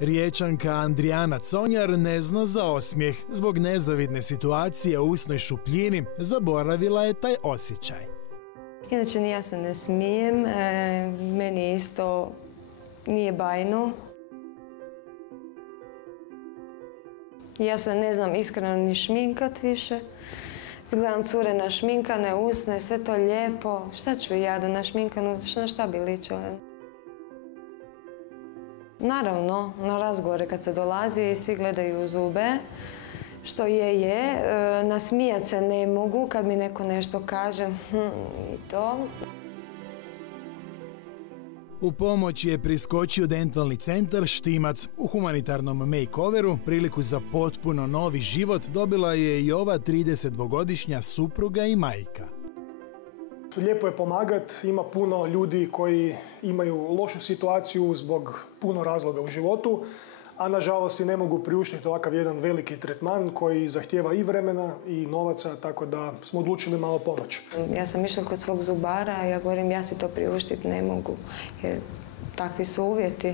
Riječanka Andrijana Conjar ne zna za osmijeh. Zbog nezavidne situacije u usnoj šupljini zaboravila je taj osjećaj. Inače, ni ja se ne smijem, meni isto nije bajno. Ja se ne znam iskreno ni šminkat više. Gledam cure našminkane, usne, sve to lijepo. Šta ću ja da našminkanu, na šta bi ličila? Naravno, na razgovore kad se dolazi, svi gledaju u zube. Što je, nasmijat se ne mogu kad mi neko nešto kaže i to. U pomoć je priskočio dentalni centar Štimac. U humanitarnom makeoveru priliku za potpuno novi život dobila je i ova 32-godišnja supruga i majka. Lijepo je pomagat, ima puno ljudi koji imaju lošu situaciju zbog puno razloga u životu, a nažalost i ne mogu priuštiti ovakav jedan veliki tretman koji zahtijeva i vremena i novaca, tako da smo odlučili malo pomoći. Ja sam išla kod svog zubara, ja govorim ja si to priuštiti ne mogu, jer takvi su uvjeti.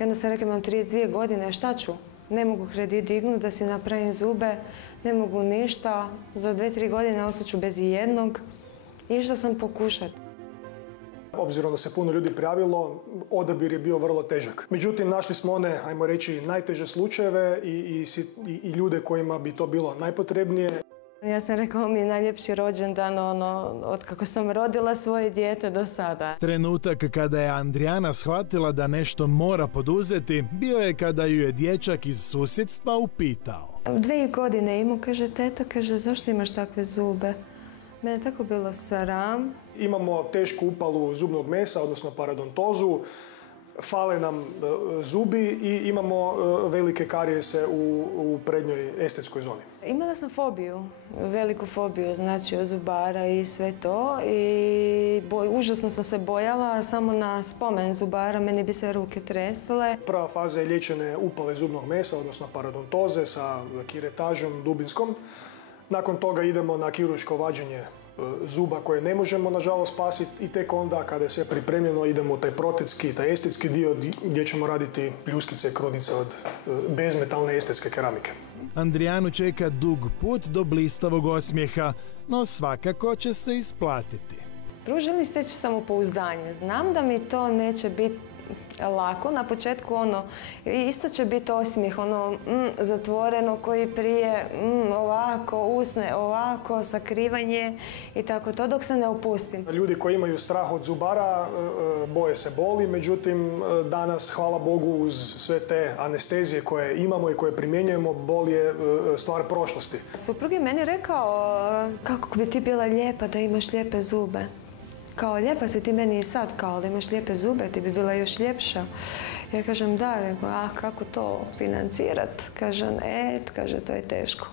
I onda sam rekla, imam 32 godine, šta ću? Ne mogu kredit dignuti da si napravim zube, ne mogu ništa, za 2-3 godine ostaću bez jednog. Išla sam pokušati. Obzirom da se puno ljudi prijavilo, odabir je bio vrlo težak. Međutim, našli smo one, ajmo reći, najteže slučajeve i ljude kojima bi to bilo najpotrebnije. Ja sam rekao mi je najljepši rođendan od kako sam rodila svoje dijete do sada. Trenutak kada je Andrijana shvatila da nešto mora poduzeti, bio je kada ju je dječak iz susjedstva upitao. 2 godine imao, kaže, teta, kaže, zašto imaš takve zube? Mene je tako bilo sram. Imamo tešku upalu zubnog mesa, odnosno parodontozu, fale nam zubi i imamo velike karijese u prednjoj estetskoj zoni. Imala sam fobiju, veliku fobiju, znači od zubara i sve to. I užasno sam se bojala, samo na spomen zubara meni bi se ruke tresle. Prva faza je liječenje upale zubnog mesa, odnosno parodontoze sa kiretažom dubinskom. Nakon toga idemo na kirurško vađenje zuba koje ne možemo nažalost spasiti i tek onda kada je sve pripremljeno idemo u taj protetski, taj estetski dio gdje ćemo raditi pljuskice i krunice od bezmetalne estetske keramike. Andrijanu čeka dug put do blistavog osmijeha, no svakako će se isplatiti. Prvo želim steći samopouzdanje. Znam da mi to neće biti lako. Na početku isto će biti osmijeh, zatvoreno koji prije, ovako, usne, ovako, sakrivanje i tako to dok se ne opustim. Ljudi koji imaju strah od zubara boje se boli, međutim danas, hvala Bogu, uz sve te anestezije koje imamo i koje primjenjujemo, bol je stvar prošlosti. Suprug je meni rekao kako bi ti bila lijepa da imaš lijepe zube. Kao, lijepa si ti meni i sad, kao da imaš lijepe zube, ti bi bila još ljepša. Ja kažem, da, rekao, kako to financirat? Kaže, kaže, to je teško.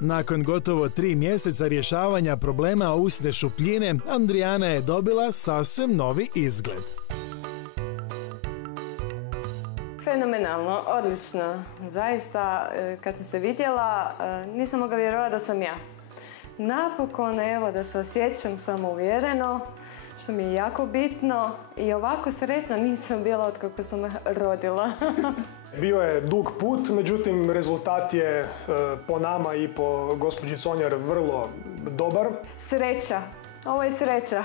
Nakon gotovo 3 mjeseca rješavanja problema usne šupljine, Andrijana je dobila sasvim novi izgled. Fenomenalno, odlično. Zaista, kad sam se vidjela, nisam mogla vjerovati da sam ja. Napokon, evo, da se osjećam samouvjereno, što mi je jako bitno i ovako sretna nisam bila od kako sam rodila. Bio je dug put, međutim rezultat je po nama i po gospođi Conjar vrlo dobar. Sreća, ovo je sreća.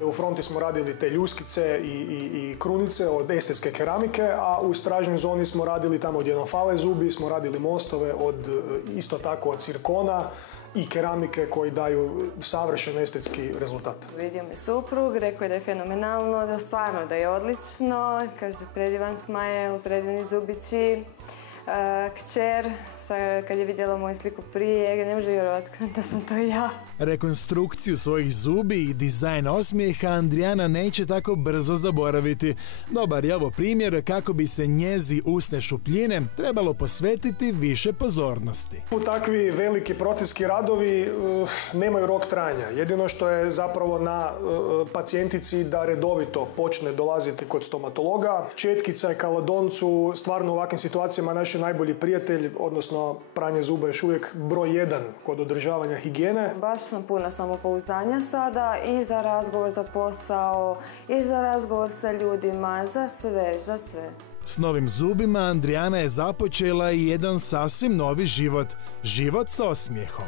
U fronti smo radili te ljuskice i krunice od estetske keramike, a u stražnjoj zoni smo radili tamo gdje nam fale zubi, smo radili mostove isto tako od cirkona i keramike koji daju savršen estetski rezultat. Vidio me suprug, rekao je da je fenomenalno, da stvarno da je odlično, kaže predivan smajl, predivni zubići. Kćer, kad je vidjela moju sliku prije, ne može vjerovati da sam to ja. Rekonstrukciju svojih zubi i dizajn osmijeha Andrijana neće tako brzo zaboraviti. Dobar je ovo primjer kako bi se njezi usne šupljine trebalo posvetiti više pozornosti. Takvi veliki protetski radovi nemaju rok trajanja. Jedino što je zapravo na pacijentici da redovito počne dolaziti kod stomatologa. Četkica i kaladoncu stvarno u ovakvim situacijama naši najbolji prijatelj, odnosno pranje zuba je još uvijek broj 1 kod održavanja higijene. Baš sam puna samopouzdanja sada i za razgovor za posao, i za razgovor sa ljudima, za sve. S novim zubima Andrijana je započela i jedan sasvim novi život. Život sa osmijehom.